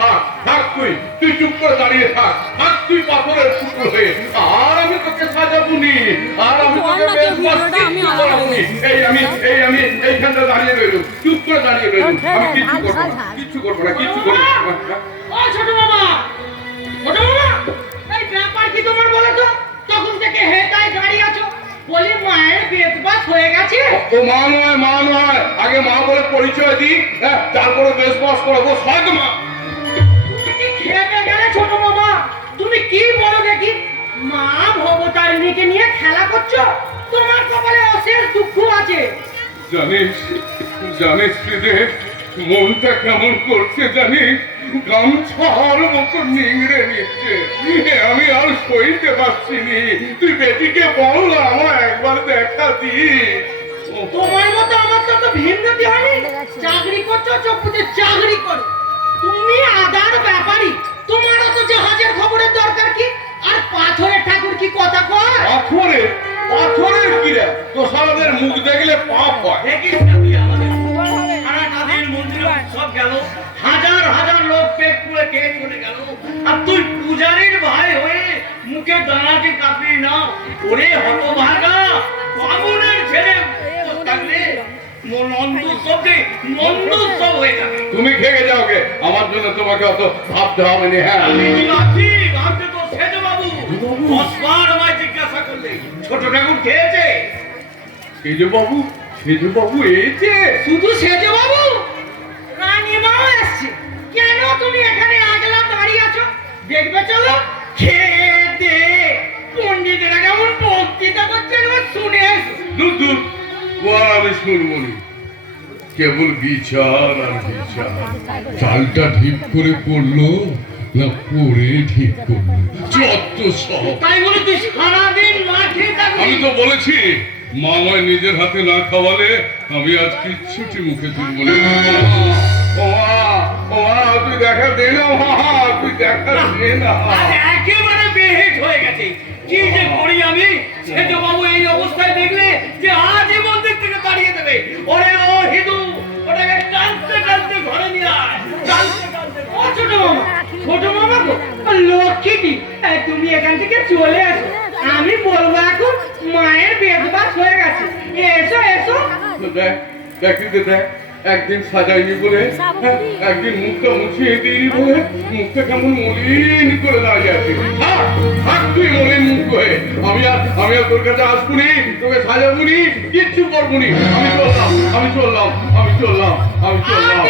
থাক থাক তুই। তুই চুপ করে দাঁড়িয়ে থাক। থাক তুই পাথরের পুতুল হয়ে। আর আমি তোকে সাজাবুনি। আর আমি তোকে বেশ করাবুনি। এই আমি এই আমি এইখানটা দাঁড়িয়ে রইলুম। চুপ করে দাঁড়িয়ে রইলুম। আমি কিচ্ছু করব না কিচ্ছু করব না কিচ্ছু করব না। ও ছোট মামা! ছোট মামা! এই ব্যাপার কি তোমার বলো তো? তখন থেকে হেটায় দাঁড়িয়ে আছো। বলি মায়ের পেট বাস হয়ে গেছে। ও মা নয় মা নয়। আগে মা বলে পরিচয় দিই। হ্যাঁ তারপরে বেশ বস করব। সব মা! ভবতারিণীকে নিয়ে খেলা করছ? তোমার কপালে অশেষ দুঃখ আছে। জানিস জানিস রে মনটা কেমন করছে জানিস? গামছার মতো নিংড়ে নিচ্ছে। আমি আর সইতে পারছি নি তুই বেটিকে বল আমার একবার দেখা দিস। তোমার মতো আমার তো তো ভিন্নতি হয়নি। চাকরি করছ চকুতে চাকরি করো। তুমি আদার ব্যাপারী। তোমার তো জাহাজের খবরের দরকার কি? আর পাথরের কি রে তোষালাদের মুখ দেখলে পাপ হয়। না সব গেল। হাজার হাজার লোক পেট পুড়ে কে চলে গেল। আর তুই পূজারীর ভাই হয়ে মুখে দাঁড়াতে কাঁপি না। ওরে হতভাগা। বামুনের ছেলে থাকলে নন্দ সবকে নন্দ সব হয়ে যাবে। তুমি খেয়ে যাও আমার জন্য তোমাকে অত ভাবতে হবে না হ্যাঁ? আমি কি ভাবছি ভাবতে তো সেজ বাবু। জিজ্ঞাসা করলে ছোট ঠাকুর খেয়েছে? সেজ বাবু সেজ বাবু এসে শুধু সেজে বাবু রানীমাও এসছে। কেন তুমি এখানে আগলা দাঁড়িয়ে আছো? দেখবে চলো খেয়ে পণ্ডিতেরা কেমন বক্তৃতা করছে এবার শুনে দূর দূর। ও আর আমি শুনব নি। কেবল বিচার আর বিচার। চালটা ঠিক করে পড়ল না পড়ে ঠিক করল? যত সব তাই বলে তুই সারাদিন থাকবি আমি তো বলেছি মা আমায় নিজের হাতে না খাওয়ালে আমি আজ কিচ্ছুটি মুখে তুলব না। ও মা, ও মা, তুই দেখা দে না তুই দেখা দে না। একেবারে বেহেট হয়ে গেছে। কি যে করি আমি? সেজ বাবু এই অবস্থায় দেখলে যে আজই মন্দির থেকে তাড়িয়ে দেবে। ওরে ও হিদু ওটাকে টানতে টানতে ঘরে নিয়ে আয়। টানতে টানতে। ও ছোট মামা ছোট মামা গো এই তুমি এখান থেকে চলে আসো। আমি বলব এখন মায়ের বেদবাস হয়ে গেছে। এসো এসো। তো দেখ দেখিতে দেখ একদিন সাজাইনি বলে হ্যাঁ, একদিন মুখটা মুছিয়ে দিইনি বলে মুখটা কেমন মলিন করে দাঁড়িয়ে আছে। তুই মলিন মুখ হয়ে। আমি আর আমি আর তোর কাছে আসবুনি তোকে সাজাবুনি কিচ্ছু করবুনি। আমি চললাম আমি চললাম আমি চললাম আমি চললাম।